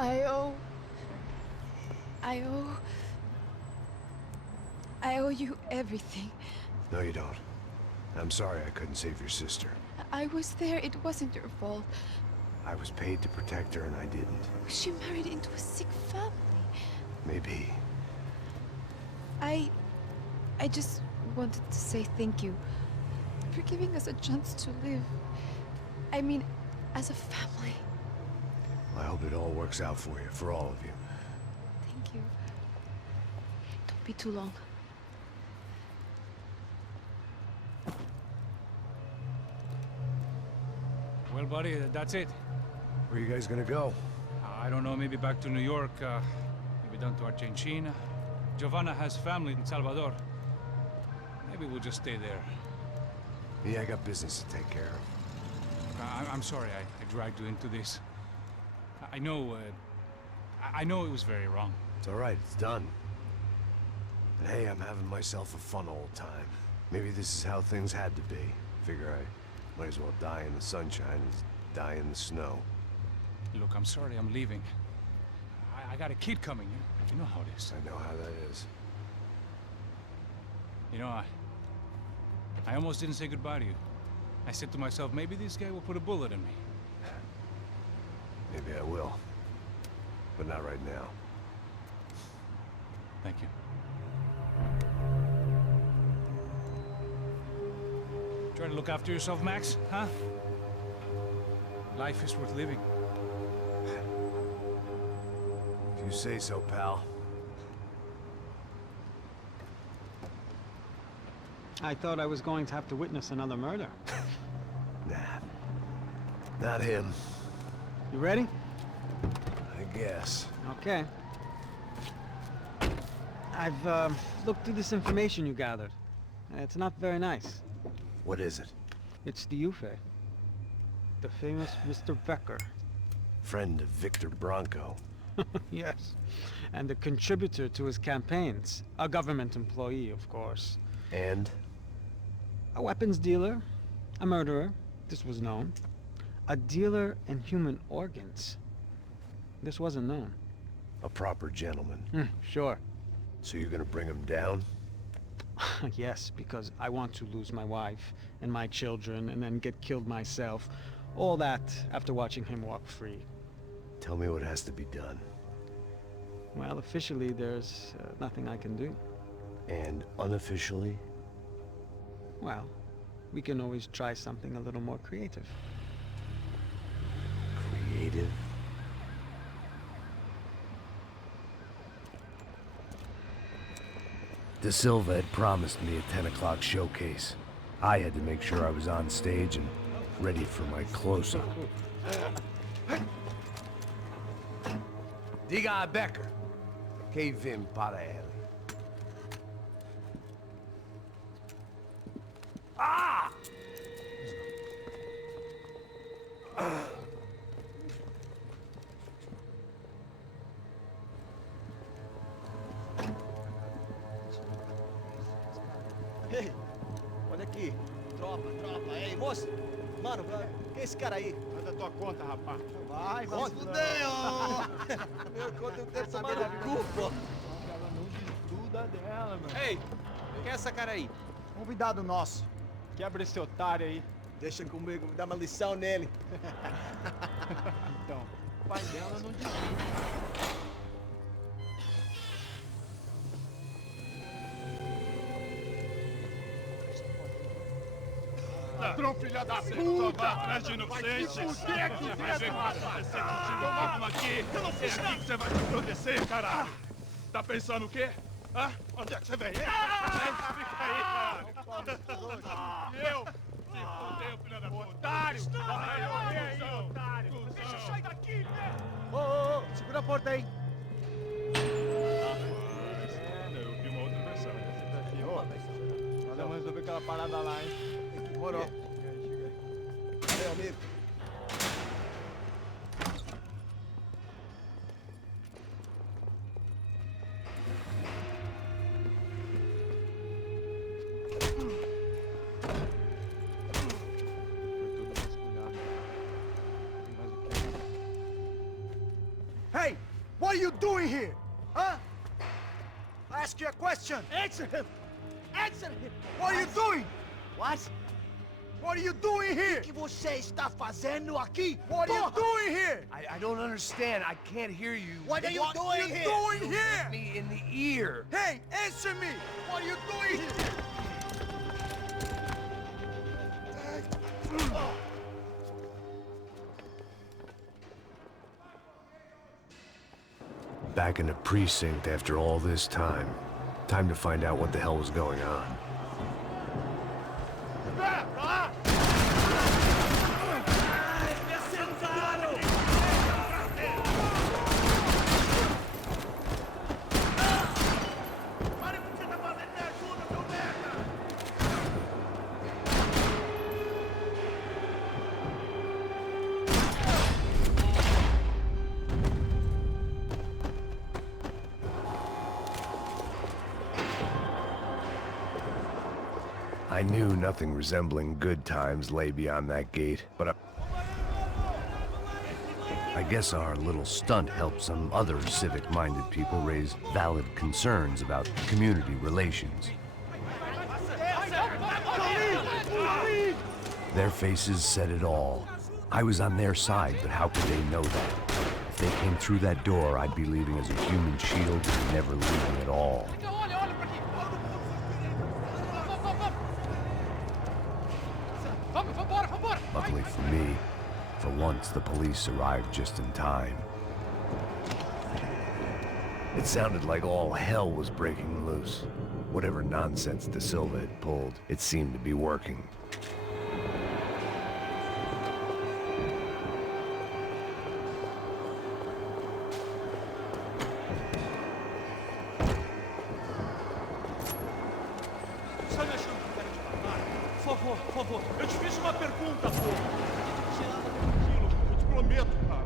I owe... I owe... I owe you everything. No, you don't. I'm sorry I couldn't save your sister. I was there. It wasn't your fault. I was paid to protect her and I didn't. She married into a sick family. Maybe. I just wanted to say thank you for giving us a chance to live. I mean, as a family. I hope it all works out for you, for all of you. Thank you. Don't be too long. Well, buddy, that's it. Where are you guys gonna go? I don't know, maybe back to New York, maybe down to Argentina. Giovanna has family in Salvador. Maybe we'll just stay there. Me, I got business to take care of. I'm sorry I dragged you into this. I know it was very wrong. It's all right, it's done. But hey, I'm having myself a fun old time. Maybe this is how things had to be. Figure I might as well die in the sunshine as die in the snow. Look, I'm sorry I'm leaving. I got a kid coming. You know how it is. I know how that is. You know, I almost didn't say goodbye to you. I said to myself, maybe this guy will put a bullet in me. Maybe I will. But not right now. Thank you. Try to look after yourself, Max, huh? Life is worth living. If you say so, pal. I thought I was going to have to witness another murder. Nah. Not him. You ready? I guess. Okay. I've looked through this information you gathered. It's not very nice. What is it? It's the Ufe. The famous Mr. Becker. Friend of Victor Bronco. Yes. And a contributor to his campaigns. A government employee, of course. And? A weapons dealer. A murderer. This was known. A dealer in human organs. This wasn't known. A proper gentleman. Sure. So you're gonna bring him down? Yes, because I want to lose my wife and my children and then get killed myself. All that after watching him walk free. Tell me what has to be done. Well, officially there's nothing I can do. And unofficially? Well, we can always try something a little more creative. Creative? De Silva had promised me a 10 o'clock showcase. I had to make sure I was on stage and ready for my close-up. Diga a Becker. Que vim para ele. Ah! Ei, olha aqui. Tropa. Ei, moço. Mano, quem é esse cara aí? Faz a tua conta, rapaz. Vai se fuder, Meu conta eu quero saber da culpa. Ela não desgruda dela, mano. Ei, quem é essa cara aí? Convidado nosso. Quebra esse otário aí. Deixa comigo, me dá uma lição nele. Então, o pai dela não desgruda. Ladrão, filha da puta! Vai atrás de inocentes! Vai se fuder aqui dentro, rapaz! Você contigo mesmo aqui! Eu não fiz nada! É aqui que você vai se proteger, caralho! Tá pensando o quê? Hã? Onde é que você vem? Fica aí, caralho! E eu? Se fudeu, filha da puta! Otário! Vai, eu, otário! Deixa eu sair daqui, né? Ô, segura a porta aí. Eu vi uma outra versão. Vamos resolver aquela parada lá, hein? Demorou. Meu amigo. Hey! What are you doing here? Huh? I ask you a question. Answer him! Answer him! What are you doing? What? What are you doing here? O que você está fazendo aqui? What are you doing here? I don't understand. I can't hear you. What are you doing here? You hit me in the ear. Hey, answer me! What are you doing here? Back in the precinct after all this time. Time to find out what the hell was going on. I knew nothing resembling good times lay beyond that gate, but I guess our little stunt helped some other civic-minded people raise valid concerns about community relations. Their faces said it all. I was on their side, but how could they know that? If they came through that door, I'd be leaving as a human shield and never leaving at all. Luckily for me, for once the police arrived just in time. It sounded like all hell was breaking loose. Whatever nonsense De Silva had pulled, it seemed to be working. Por favor, eu te fiz uma pergunta, pô. Eu te prometo, cara.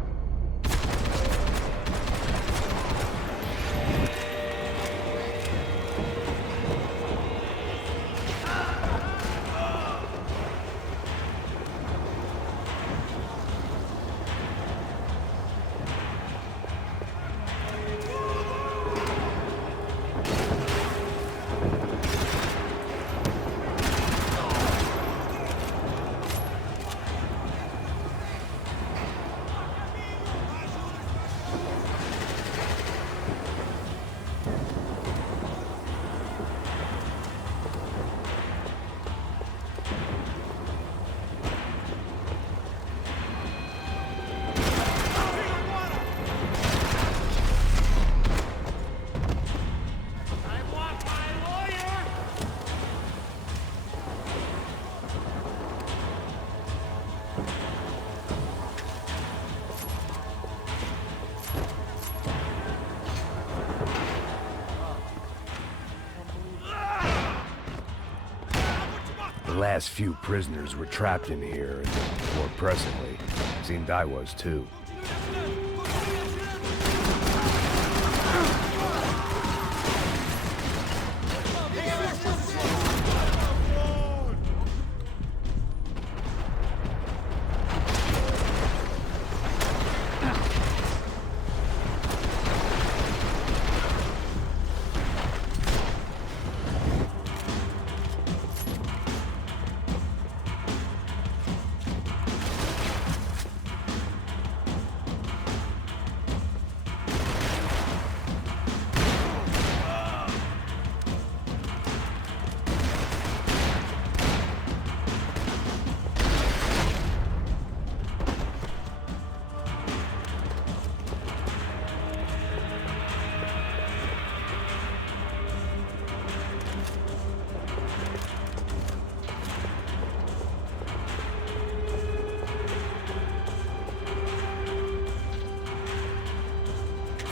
The last few prisoners were trapped in here, and more presently, seemed I was too.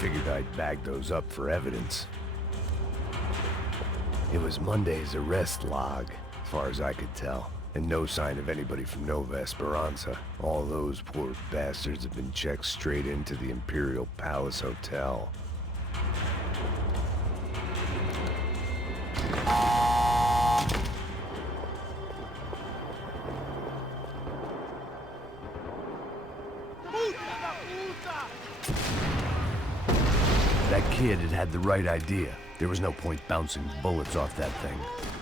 Figured I'd bag those up for evidence. It was Monday's arrest log, as far as I could tell, and no sign of anybody from Nova Esperanza. All those poor bastards have been checked straight into the Imperial Palace Hotel. That kid had had the right idea. There was no point bouncing bullets off that thing.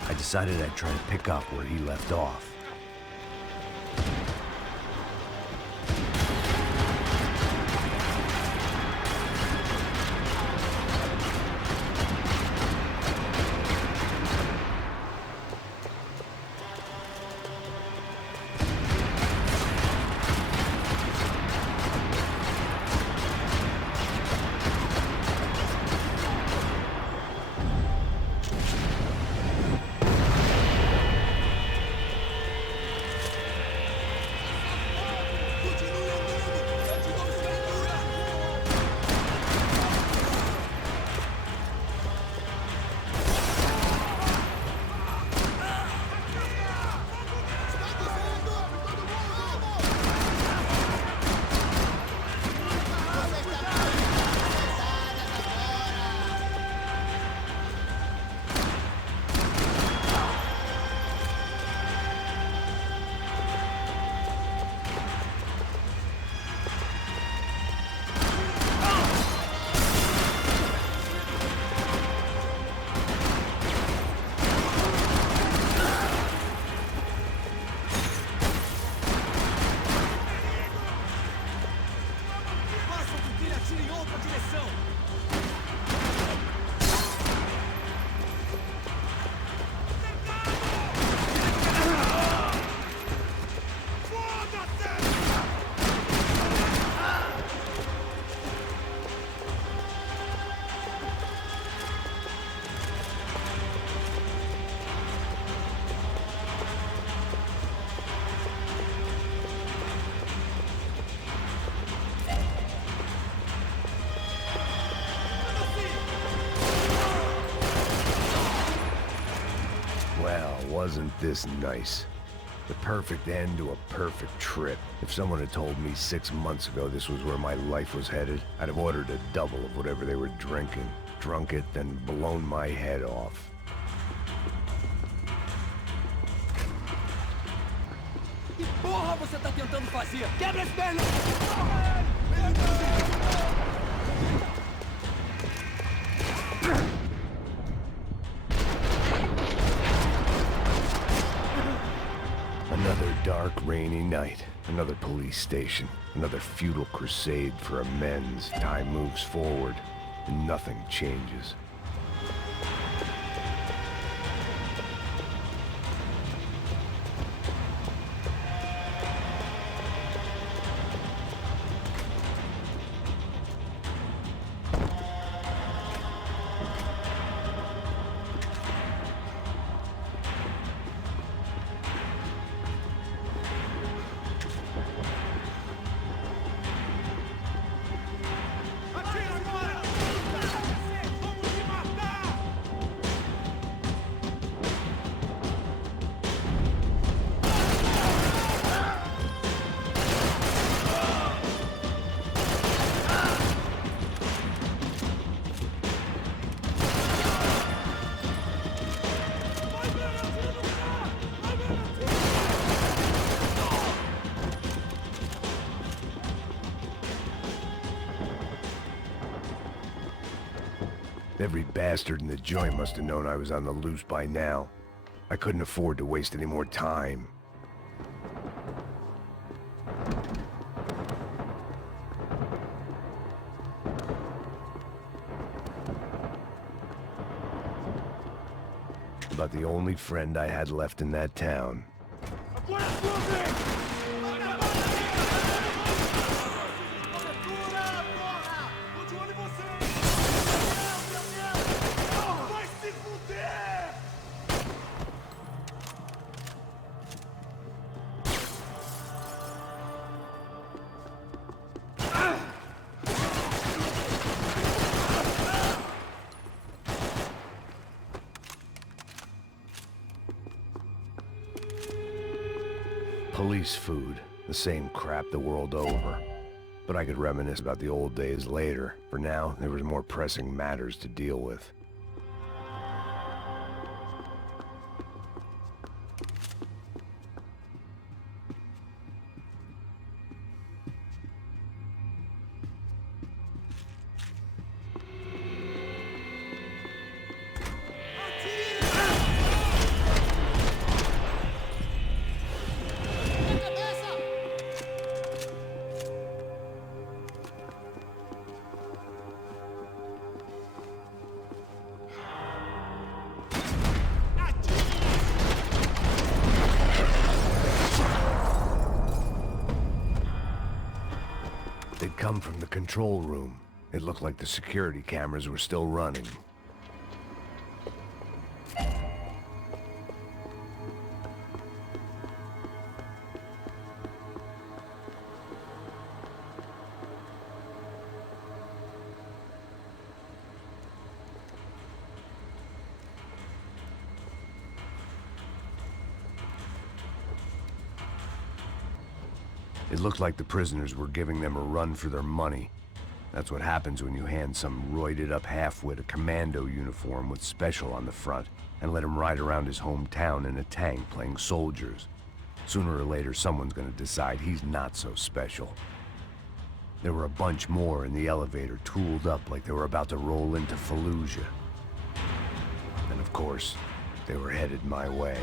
I decided I'd try to pick up where he left off. Well, wasn't this nice? The perfect end to a perfect trip. If someone had told me 6 months ago this was where my life was headed, I'd have ordered a double of whatever they were drinking, drunk it, then blown my head off. Que porra você tá tentando fazer? Quebra as pernas! Another dark, rainy night. Another police station. Another futile crusade for amends. Time moves forward, and nothing changes. Every bastard in the joint must have known I was on the loose by now. I couldn't afford to waste any more time. About the only friend I had left in that town. Police food, the same crap the world over. But I could reminisce about the old days later. For now, there was more pressing matters to deal with. from the control room. It looked like the security cameras were still running. It looked like the prisoners were giving them a run for their money. That's what happens when you hand some roided-up halfwit a commando uniform with special on the front and let him ride around his hometown in a tank playing soldiers. Sooner or later, someone's gonna decide he's not so special. There were a bunch more in the elevator, tooled up like they were about to roll into Fallujah. And of course, they were headed my way.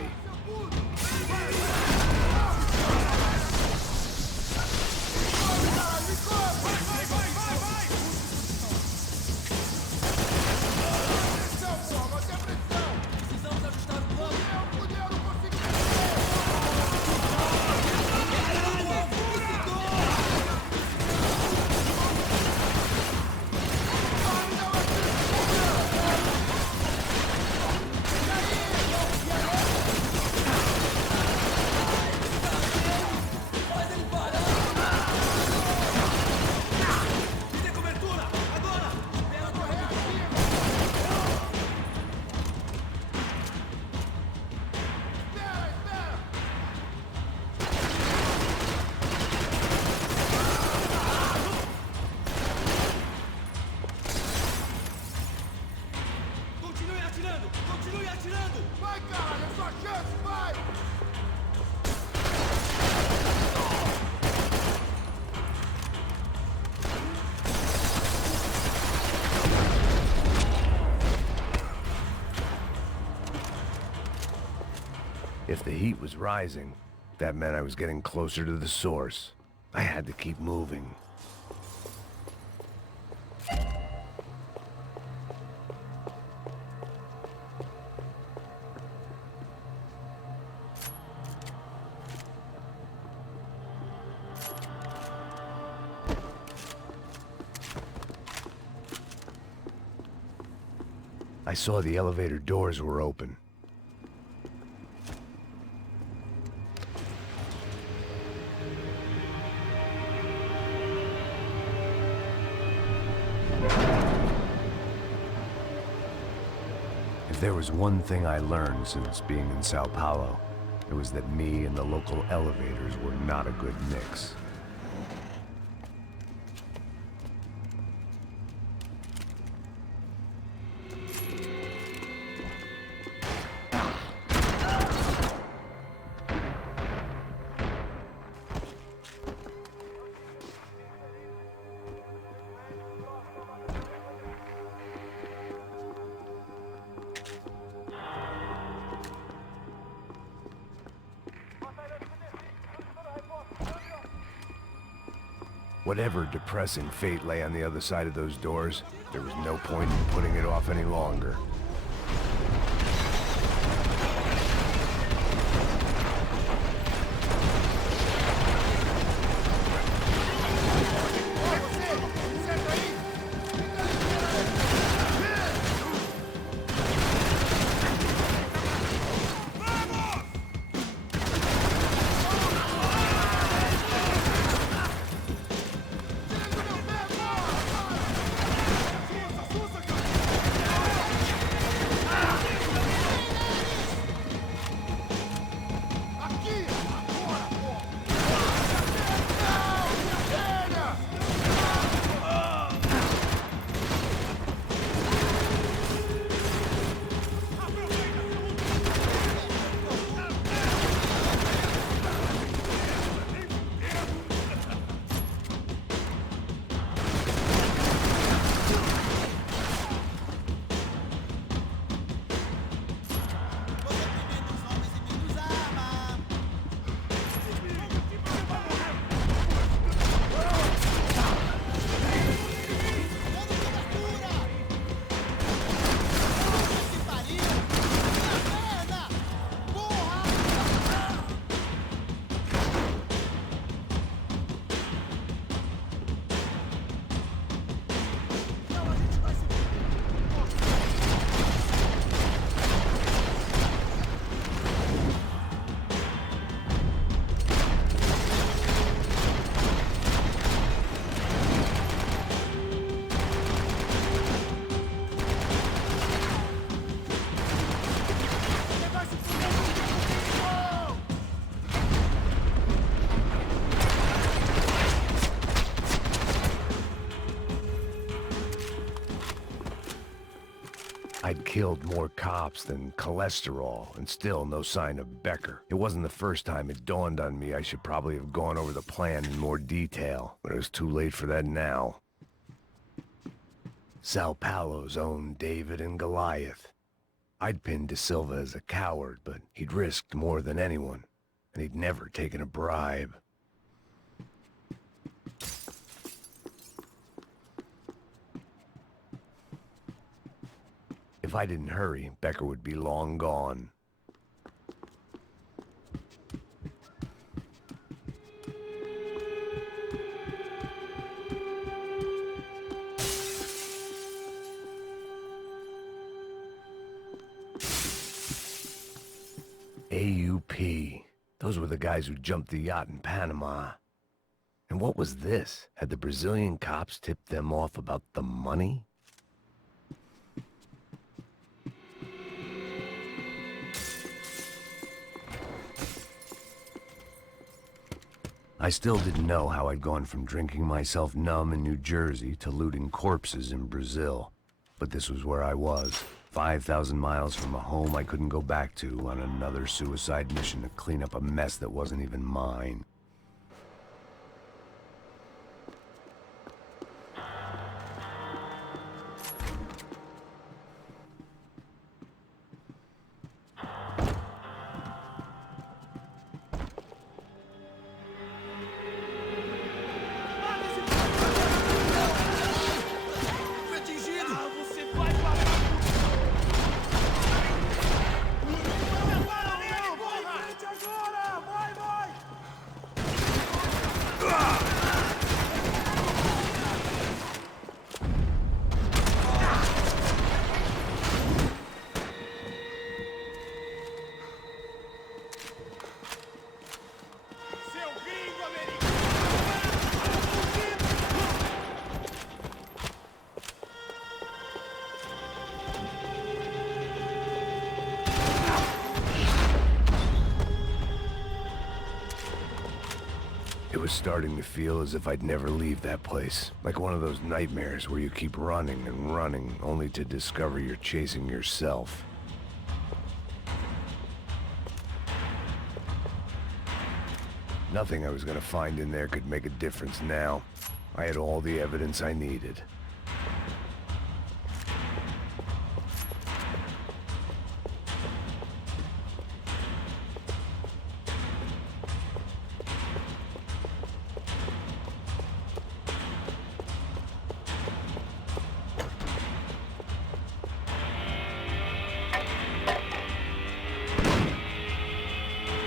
If the heat was rising, that meant I was getting closer to the source. I had to keep moving. I saw the elevator doors were open. If there was one thing I learned since being in Sao Paulo, it was that me and the local elevators were not a good mix. Whatever depressing fate lay on the other side of those doors, there was no point in putting it off any longer. I'd killed more cops than cholesterol, and still no sign of Becker. It wasn't the first time it dawned on me I should probably have gone over the plan in more detail, but it was too late for that now. Sao Paulo's own David and Goliath. I'd pinned De Silva as a coward, but he'd risked more than anyone, and he'd never taken a bribe. If I didn't hurry, Becker would be long gone. AUP. Those were the guys who jumped the yacht in Panama. And what was this? Had the Brazilian cops tipped them off about the money? I still didn't know how I'd gone from drinking myself numb in New Jersey to looting corpses in Brazil. But this was where I was, 5,000 miles from a home I couldn't go back to, on another suicide mission to clean up a mess that wasn't even mine. It was starting to feel as if I'd never leave that place. Like one of those nightmares where you keep running and running, only to discover you're chasing yourself. Nothing I was gonna find in there could make a difference now. I had all the evidence I needed.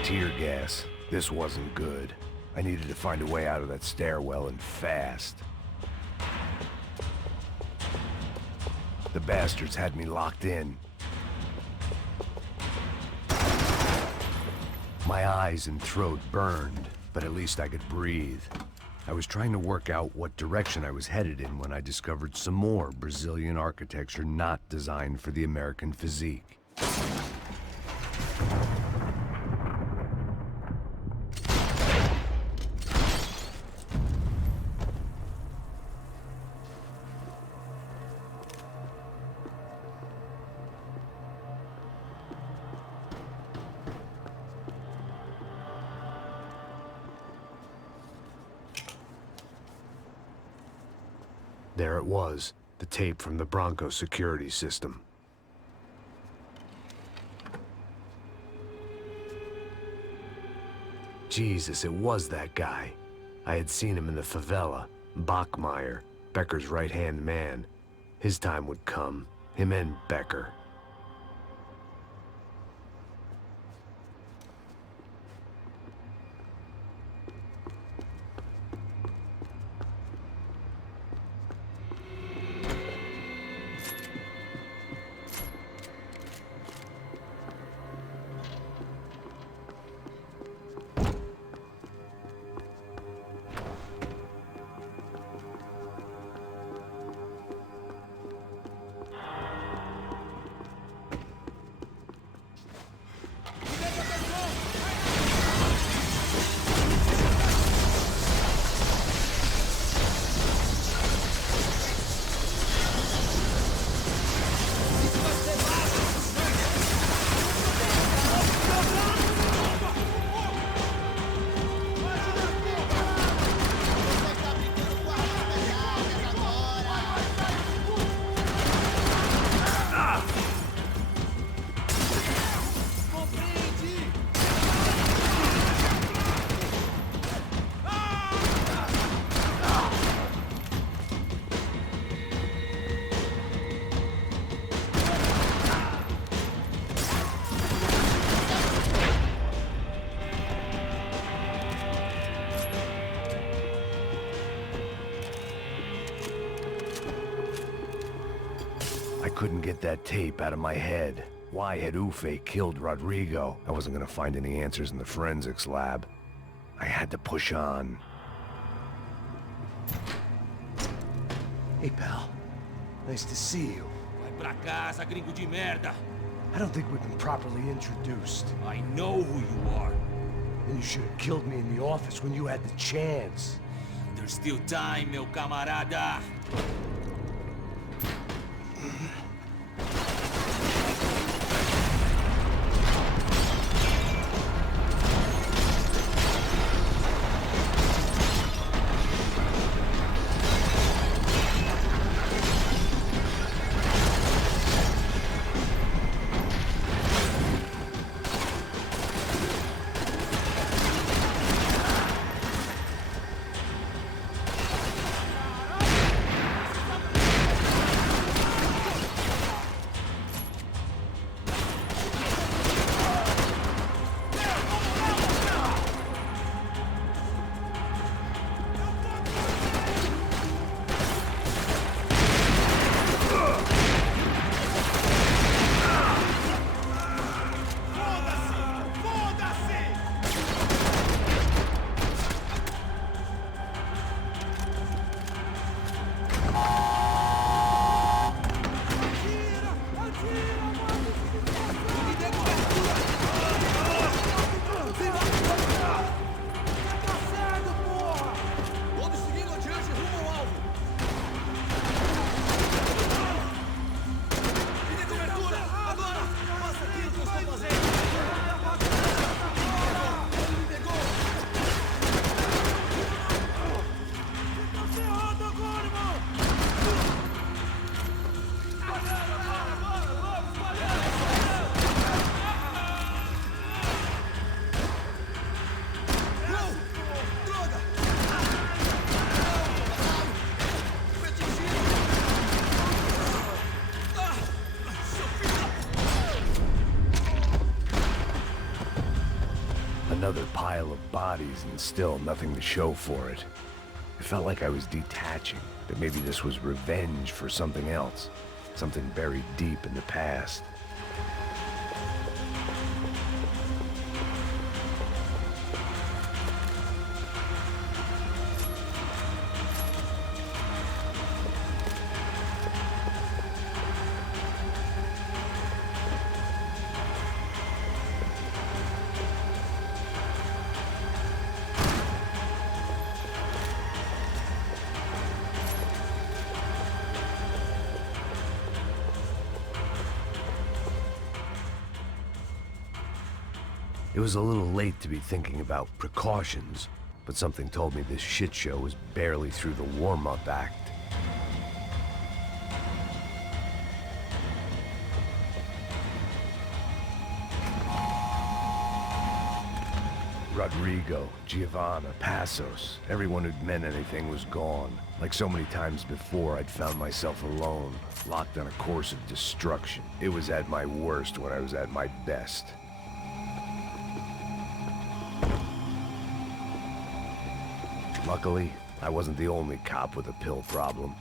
Tear gas. This wasn't good. I needed to find a way out of that stairwell, and fast. The bastards had me locked in. My eyes and throat burned, but at least I could breathe. I was trying to work out what direction I was headed in when I discovered some more Brazilian architecture not designed for the American physique. There it was, the tape from the Bronco security system. Jesus, it was that guy. I had seen him in the favela. Bachmeyer, Becker's right-hand man. His time would come. Him and Becker. I couldn't get that tape out of my head. Why had Ufe killed Rodrigo? I wasn't gonna find any answers in the forensics lab. I had to push on. Hey, pal. Nice to see you. Vai pra casa, gringo de merda. I don't think we've been properly introduced. I know who you are. And you should have killed me in the office when you had the chance. There's still time, meu camarada. Another pile of bodies and still nothing to show for it. It felt like I was detaching, that maybe this was revenge for something else, something buried deep in the past. It was a little late to be thinking about precautions, but something told me this shit show was barely through the warm-up act. Rodrigo, Giovanna, Passos, everyone who'd meant anything was gone. Like so many times before, I'd found myself alone, locked on a course of destruction. It was at my worst when I was at my best. Luckily, I wasn't the only cop with a pill problem.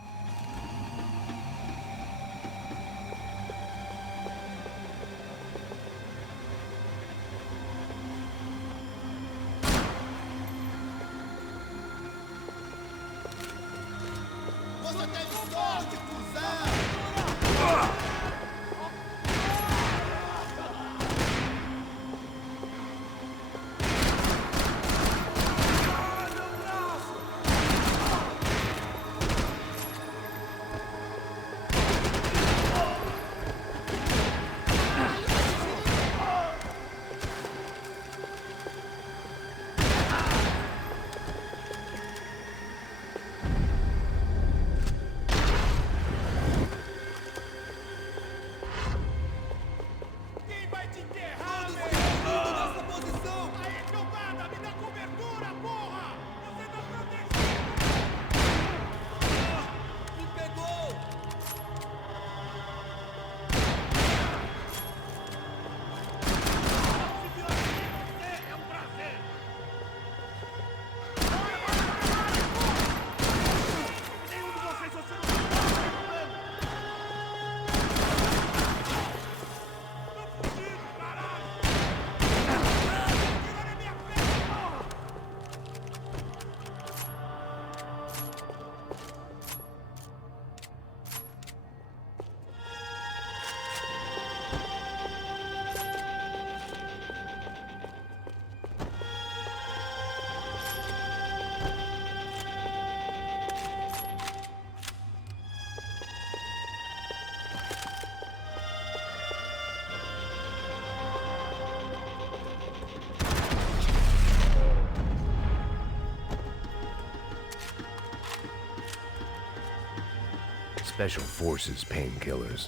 Special Forces painkillers.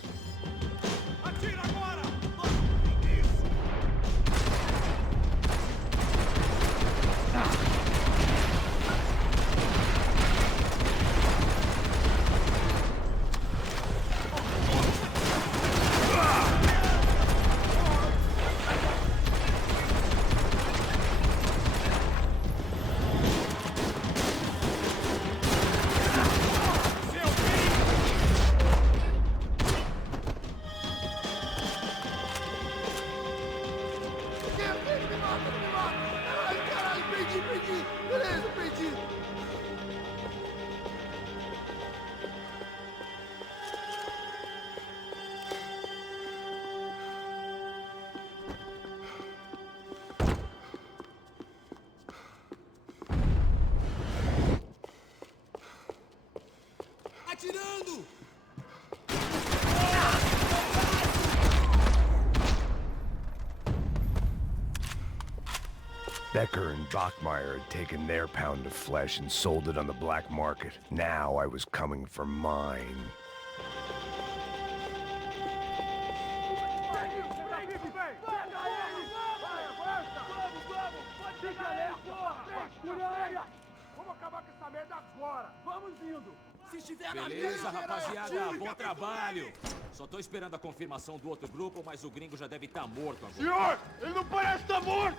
Atira agora! Atirando! Becker and Bachmeyer had taken their pound of flesh and sold it on the black market. Now I was coming for mine. Vamos acabar com essa merda agora! Vamos indo! Se estiver na beleza, rapaziada, bom trabalho. Só tô esperando a confirmação do outro grupo, mas o gringo já deve estar morto agora. Senhor, ele não parece estar morto!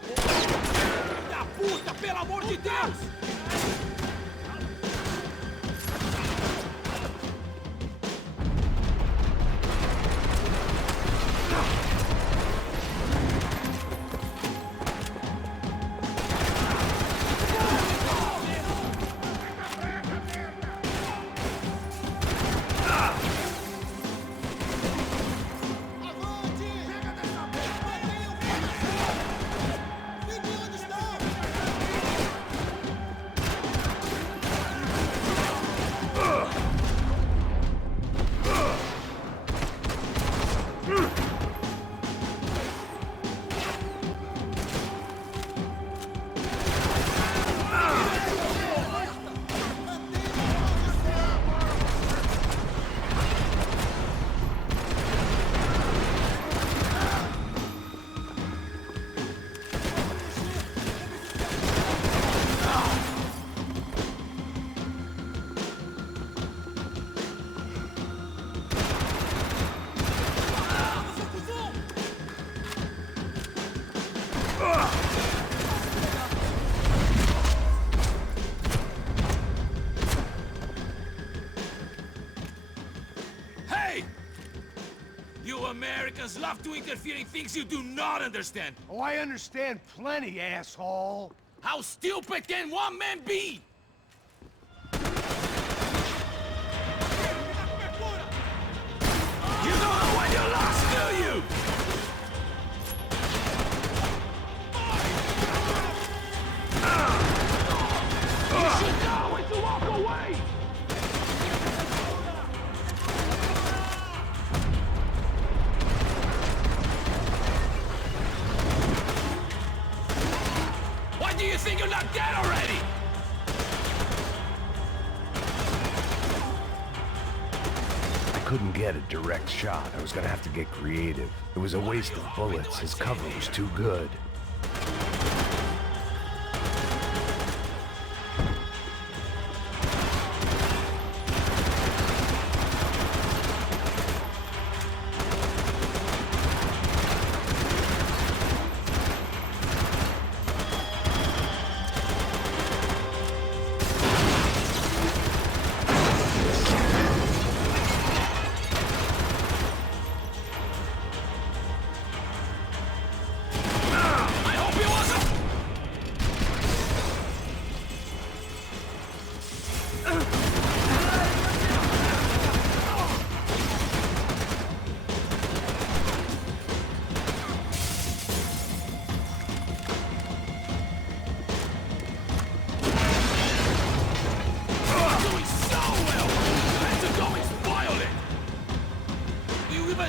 Da puta, pelo amor de Deus! Hey! You Americans love to interfere in things you do not understand. Oh, I understand plenty, asshole! How stupid can one man be? You don't know when you lost, do you? You should know when to walk away! Why do you think you're not dead already? I couldn't get a direct shot. I was gonna have to get creative. It was a waste of bullets. His cover was too good.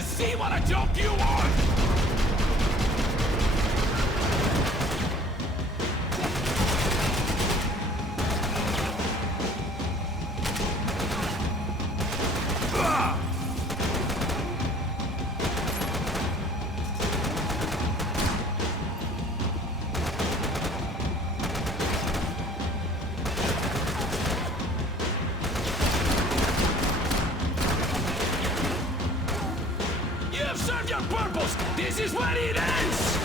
See what a joke you are! You have served your purpose! This is where it ends!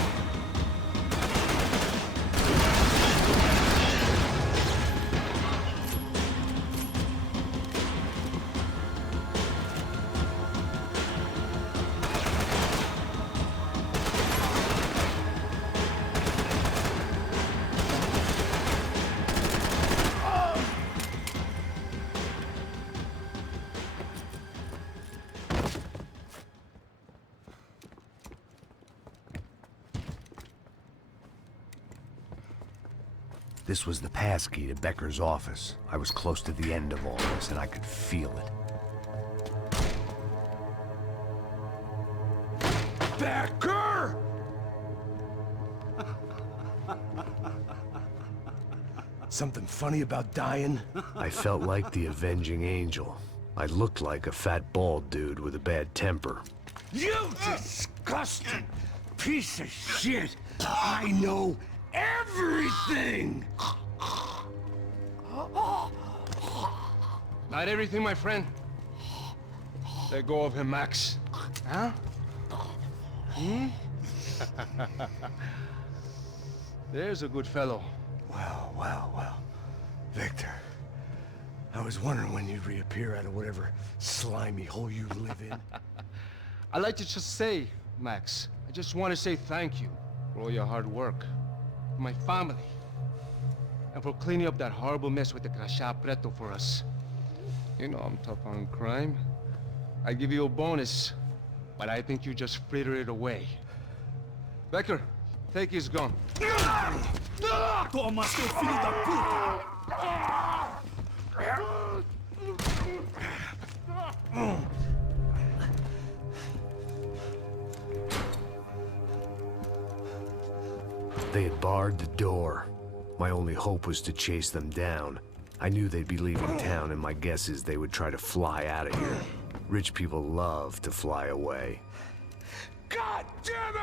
This was the passkey to Becker's office. I was close to the end of all this, and I could feel it. Becker! Something funny about dying? I felt like the avenging angel. I looked like a fat bald dude with a bad temper. You disgusting piece of shit! I know everything! Not everything, my friend. Let go of him, Max. Huh? There's a good fellow. Well, well, well. Victor, I was wondering when you'd reappear out of whatever slimy hole you live in. I'd like to just say, Max, I just want to say thank you for all your hard work. For my family. And for cleaning up that horrible mess with the Crachá Preto for us. You know I'm tough on crime. I give you a bonus, but I think you just frittered it away. Becker, take his gun. Toma, seu filho da puta! They had barred the door. My only hope was to chase them down. I knew they'd be leaving town, and my guess is they would try to fly out of here. Rich people love to fly away. God damn